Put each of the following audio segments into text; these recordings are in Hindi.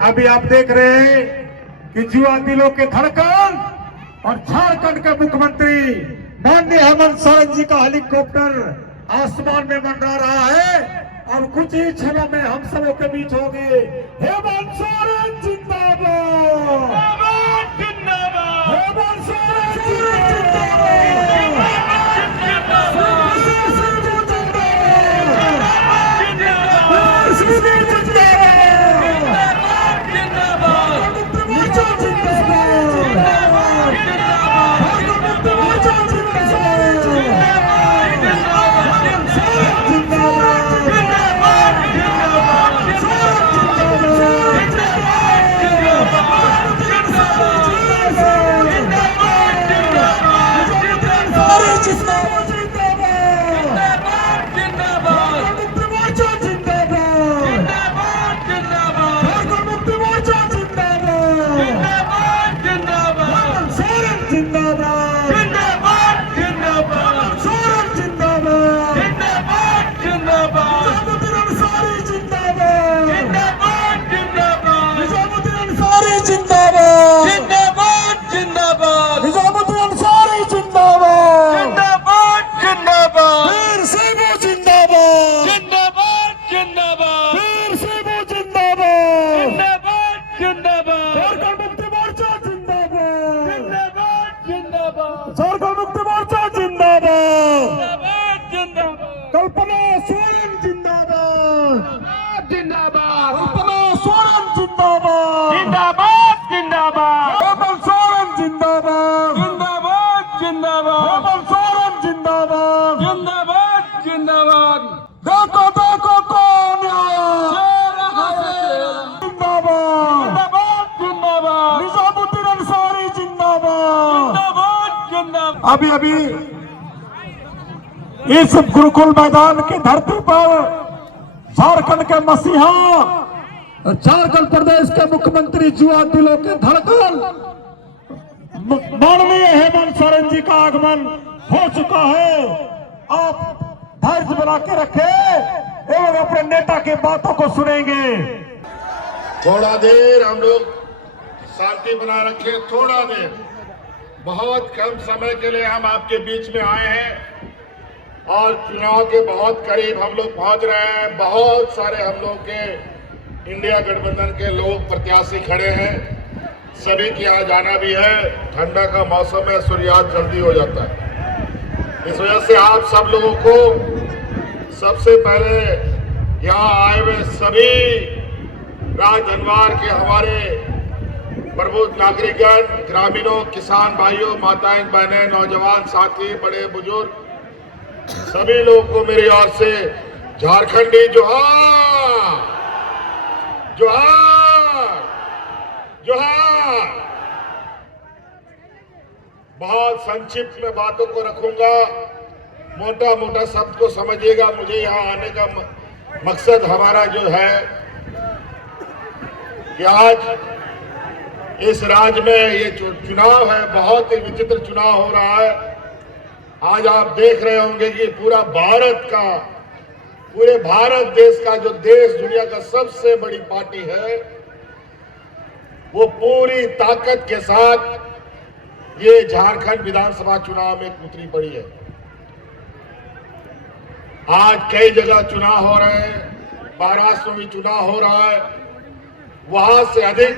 अभी आप देख रहे हैं कि युवा दिलों के धड़कन और झारखंड के मुख्यमंत्री माननीय हेमंत सोरेन जी का हेलीकॉप्टर आसमान में मंडरा रहा है। अब कुछ ही क्षणों में हम सबों के बीच होंगे। हेमंत सोरेन जिंदाबाद, हेमंत सोरेन कल्पना सोरेन जिंदाबाद, जिंदाबाद कल्पना सोरेन जिंदाबाद, जिंदाबाद जिंदाबाद हेमंत सोरेन जिंदाबाद, जिंदाबाद जिंदाबाद हेमंत सोरेन जिंदाबाद, जिंदाबाद जिंदाबाद देखो देखो कौन आया जिंदाबाद, जिंदाबाद जिंदाबाद निजामुद्दीन अंसारी जिंदाबाद, जिंदाबाद जिंदाबाद। अभी अभी इस गुरुकुल मैदान की धरती पर झारखंड के मसीहा, झारखंड प्रदेश के मुख्यमंत्री युवा दिलों के धड़कन माननीय हेमंत सोरेन जी का आगमन हो चुका है। आप धैर्य बना के रखें एवं अपने नेता की बातों को सुनेंगे। थोड़ा देर हम लोग शांति बना रखें, थोड़ा देर, बहुत कम समय के लिए हम आपके बीच में आए हैं और चुनाव के बहुत करीब हम लोग पहुंच रहे हैं। बहुत सारे हम लोग के इंडिया गठबंधन के लोग प्रत्याशी खड़े हैं, सभी की यहाँ जाना भी है। ठंडा का मौसम है, सूर्यास्त जल्दी हो जाता है, इस वजह से आप सब लोगों को सबसे पहले यहाँ आए हुए सभी राजधनवार के हमारे प्रबुद्ध नागरिकगण, ग्रामीणों, किसान भाइयों, माताएं बहनें, नौजवान साथी, बड़े बुजुर्ग, सभी लोगों को मेरी ओर से झारखंडी जोहार, जोहार, जोहार। बहुत संक्षिप्त में बातों को रखूंगा, मोटा मोटा शब्द को समझिएगा। मुझे यहाँ आने का मकसद हमारा जो है कि आज इस राज्य में ये चुनाव है, बहुत ही विचित्र चुनाव हो रहा है। आज आप देख रहे होंगे कि पूरा भारत का, पूरे भारत देश का, जो देश दुनिया का सबसे बड़ी पार्टी है, वो पूरी ताकत के साथ ये झारखंड विधानसभा चुनाव में उतरी पड़ी है। आज कई जगह चुनाव हो रहे हैं, महाराष्ट्र में भी चुनाव हो रहा है, वहां से अधिक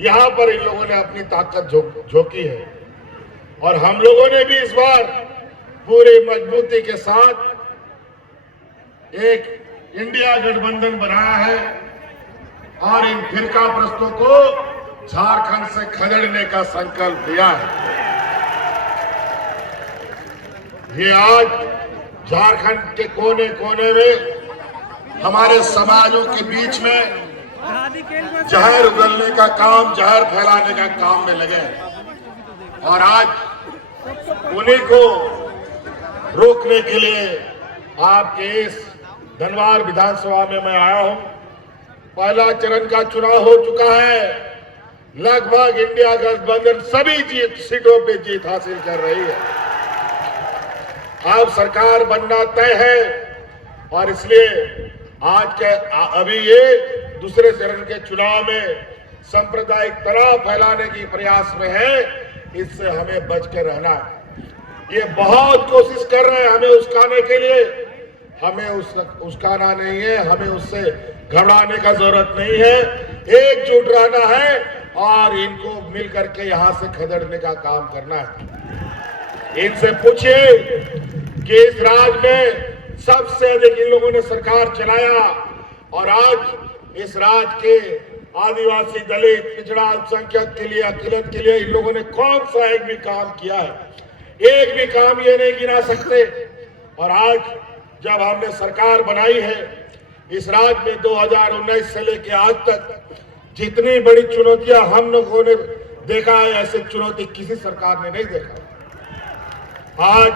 यहां पर इन लोगों ने अपनी ताकत झोंकी है और हम लोगों ने भी इस बार पूरी मजबूती के साथ एक इंडिया गठबंधन बनाया है और इन फिरका प्रस्तों को झारखंड से खदेड़ने का संकल्प लिया है। ये आज झारखंड के कोने कोने में हमारे समाजों के बीच में जहर उगलने का काम, जहर फैलाने का काम में लगे और आज उन्हीं को रोकने के लिए आपके इस धनवार विधानसभा में मैं आया हूं। पहला चरण का चुनाव हो चुका है, लगभग इंडिया गठबंधन सभी सीटों पे जीत हासिल कर रही है। अब सरकार बनना तय है और इसलिए आज के अभी ये दूसरे चरण के चुनाव में सांप्रदायिक तनाव फैलाने की प्रयास में है, इससे हमें बच के रहना है। ये बहुत कोशिश कर रहे हैं हमें उस्काने के लिए, हमें उस्काना नहीं है, हमें उससे घबराने का जरूरत नहीं है। एकजुट रहना है और इनको मिल करके यहां से खदेड़ने का काम करना है। इनसे पूछिए कि इस राज्य में सबसे अधिक इन लोगों ने सरकार चलाया और आज इस राज्य के आदिवासी, दलित, पिछड़ा, अल्पसंख्यक के लिए, अकिलत के लिए इन लोगों ने कौन सा एक भी काम किया है? एक भी काम ये नहीं गिना सकते। और आज जब हमने सरकार बनाई है इस राज्य में 2019 से लेकर आज तक जितनी बड़ी चुनौतियां हम लोगों ने देखा है, ऐसे चुनौती किसी सरकार ने नहीं देखा। आज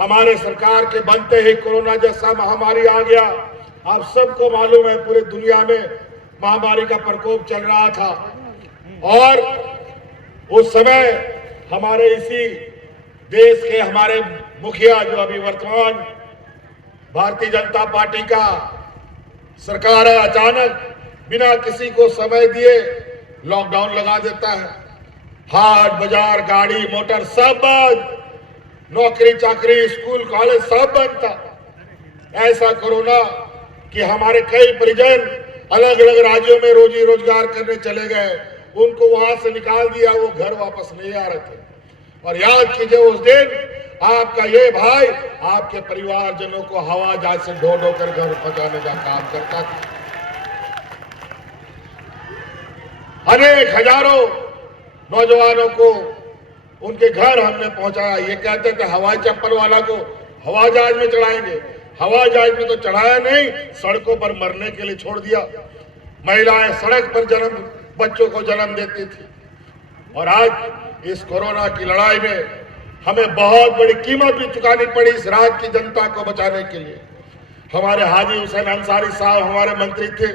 हमारे सरकार के बनते ही कोरोना जैसा महामारी आ गया। आप सबको मालूम है पूरी दुनिया में महामारी का प्रकोप चल रहा था और उस समय हमारे इसी देश के हमारे मुखिया जो अभी वर्तमान भारतीय जनता पार्टी का सरकार है, अचानक बिना किसी को समय दिए लॉकडाउन लगा देता है। हाट बाजार, गाड़ी मोटर सब बंद, नौकरी चाकरी, स्कूल कॉलेज सब बंद था। ऐसा कोरोना कि हमारे कई परिजन अलग अलग राज्यों में रोजी रोजगार करने चले गए, उनको वहां से निकाल दिया, वो घर वापस नहीं आ रहे थे। और याद कीजिए उस दिन आपका ये भाई आपके परिवारजनों को हवा जहाज से ढो ढो कर घर पहुंचाने का काम करता था। अनेक हजारों नौजवानों को उनके घर हमने पहुंचाया। ये कहते थे हवाई चप्पल वाला को हवाई जहाज में चढ़ाएंगे, हवाई जहाज में तो चढ़ाया नहीं, सड़कों पर मरने के लिए छोड़ दिया। महिलाएं सड़क पर बच्चों को जन्म देती थी। और आज इस कोरोना की लड़ाई में हमें बहुत बड़ी कीमत भी चुकानी पड़ी इस राज्य की जनता को बचाने के लिए। हमारे हाजी हुसैन अंसारी साहब हमारे मंत्री थे,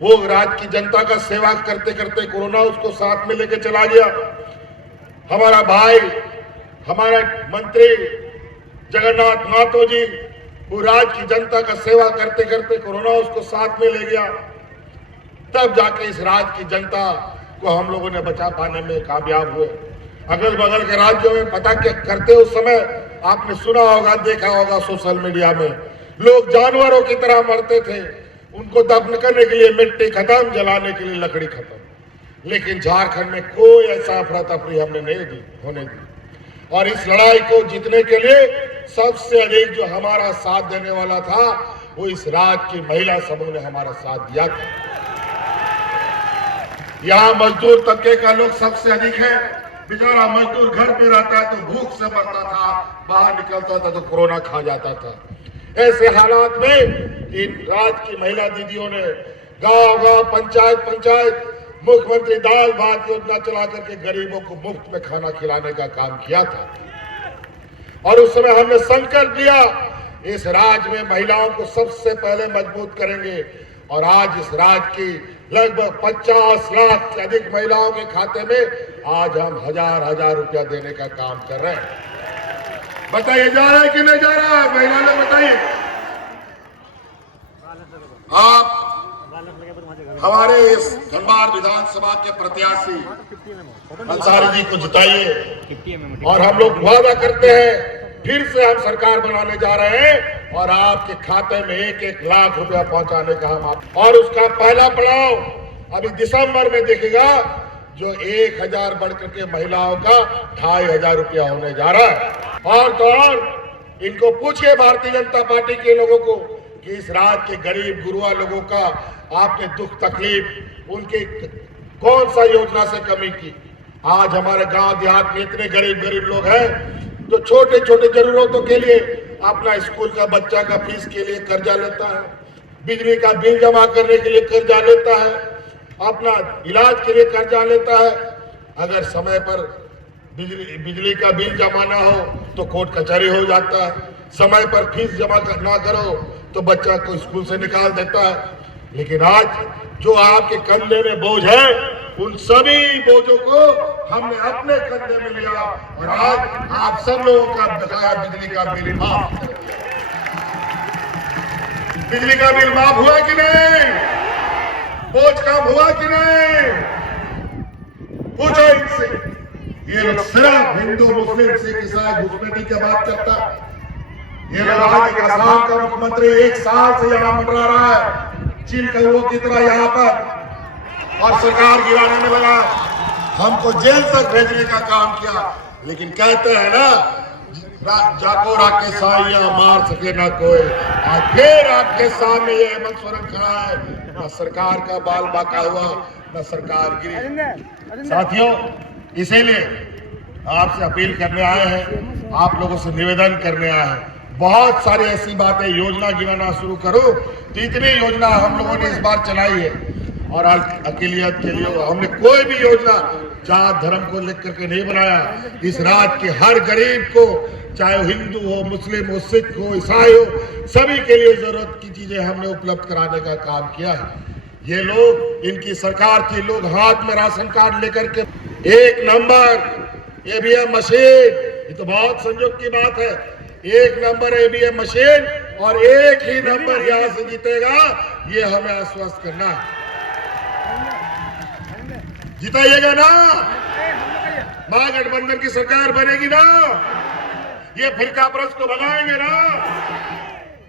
वो राज्य की जनता का सेवा करते करते कोरोना उसको साथ में लेके चला गया। हमारा भाई हमारा मंत्री जगन्नाथ महतो जी, वो राज्य की जनता का सेवा करते करते कोरोना उसको साथ में ले गया। तब जाके इस राज्य की जनता को हम लोगों ने बचा पाने में कामयाब हुए। अगल बगल के राज्यों में पता क्या करते उस समय आपने सुना होगा, देखा होगा सोशल मीडिया में, लोग जानवरों की तरह मरते थे। उनको दफन करने के लिए मिट्टी खत्म, जलाने के लिए लकड़ी खत्म। लेकिन झारखंड में कोई ऐसा अफरा तफरी हमने नहीं होने दी। और इस लड़ाई को जीतने के लिए सबसे अधिक जो हमारा साथ देने वाला था वो इस राज्य की महिला समूह ने हमारा साथ दिया था। यहाँ मजदूर तबके का लोग सबसे अधिक है। बेचारा मजदूर घर पे रहता है तो भूख से मरता था, बाहर निकलता था तो कोरोना खा जाता था। ऐसे हालात में इन राज्य की महिला दीदियों ने गांव गांव, पंचायत पंचायत मुख्यमंत्री दाल भात योजना चला करके गरीबों को मुफ्त में खाना खिलाने का काम किया था। और उस समय हमने संकल्प लिया इस राज्य में महिलाओं को सबसे पहले मजबूत करेंगे। और आज इस राज्य की लगभग 50 लाख से अधिक महिलाओं के खाते में आज हम हजार रुपया देने का काम कर रहे हैं। बताइए जा रहा है कि नहीं जा रहा है? महिला लोग बताइए। आप हमारे इस धनबाद विधानसभा के प्रत्याशी अंसारी जी को जिताइए और हम लोग वादा करते हैं फिर से हम सरकार बनाने जा रहे हैं और आपके खाते में 1-1 लाख रुपया पहुंचाने का हम और उसका पहला पड़ाव अभी दिसंबर में देखेगा जो 1000 बढ़कर के महिलाओं का 2500 रुपया होने जा रहा है। और तो और इनको पूछिए भारतीय जनता पार्टी के लोगों को कि इस राज्य के गरीब गुरुआ लोगों का आपने दुख तकलीफ उनके कौन सा योजना से कमी की। आज हमारे गांव देहात में इतने गरीब लोग हैं जो छोटे छोटे जरूरतों के लिए अपना स्कूल का बच्चा का फीस के लिए कर्जा लेता है, बिजली का बिल जमा करने के लिए कर्जा लेता है, अपना इलाज के लिए कर्जा लेता है। अगर समय पर बिजली का बिल जमा ना हो तो कोर्ट कचहरी हो जाता है, समय पर फीस जमा ना करो तो बच्चा को स्कूल से निकाल देता है। लेकिन आज जो आपके कंधे में बोझ है उन सभी बोझों को हमने अपने कंधे में लिया और आज आप सब लोगों का बकाया बिजली का बिल माफ। बिजली का बिल माफ हुआ कि नहीं? बोझ कम हुआ कि नहीं? पूछो इनसे। ये लोग सिर्फ हिंदू मुस्लिम सिख ईसाई घुसपैठी की बात करता। ये लोग आज आसाम का मुख्यमंत्री 1 साल से यहाँ मंडरा रहा है, चीन कौओं की तरह यहाँ पर, और सरकार गिराने में लगा। हमको जेल तक भेजने का काम किया, लेकिन कहते हैं ना, जाको राके साइया मार सके ना कोई। और फिर आपके सामने ये हेमंत सोरेन खड़ा है, ना सरकार का बाल बाका हुआ, ना सरकार गिरी। साथियों, इसीलिए आपसे अपील करने आए हैं, आप लोगों से निवेदन करने आए हैं। बहुत सारी ऐसी बातें, योजना गिनाना शुरू करो तो इतनी योजना हम लोगों ने इस बार चलाई है। और अकेलियत के लिए हमने कोई भी योजना जात धर्म को लेकर के नहीं बनाया। इस राज्य के हर गरीब को, चाहे वो हिंदू हो, मुस्लिम हो, सिख हो, ईसाई हो, सभी के लिए जरूरत की चीजें हमने उपलब्ध कराने का काम किया है। ये लोग, इनकी सरकार थी, लोग हाथ में राशन कार्ड लेकर के 1 नंबर ईवीएम मशीन, ये तो बहुत संयोग की बात है, 1 नंबर ईवीएम मशीन और 1 ही नंबर यहां से जीतेगा, ये हमें आश्वस्त करना है। जिताइएगा ना? महागठबंधन की सरकार बनेगी ना? ये फिरका परस्त को भगाएंगे ना?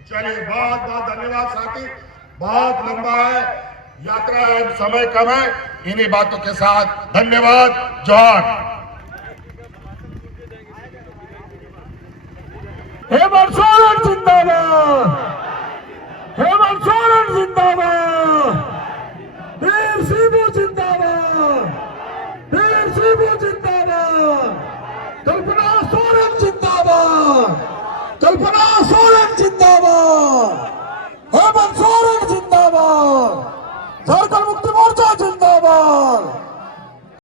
चलिए, बहुत बहुत धन्यवाद साथी। बहुत लंबा है यात्रा है, समय कम है। इन्हीं बातों के साथ धन्यवाद। जोहार। हेमंत सोरेन जिंदाबाद, हेमंत सोरेन जिंदाबाद, वीर सिंह जिंदाबाद, वीर सिंह जिंदाबाद, कल्पना सोरेन जिंदाबाद, कल्पना सोरेन जिंदाबाद, हेमंत सोरेन जिंदाबाद, झारखंड मुक्ति मोर्चा जिंदाबाद।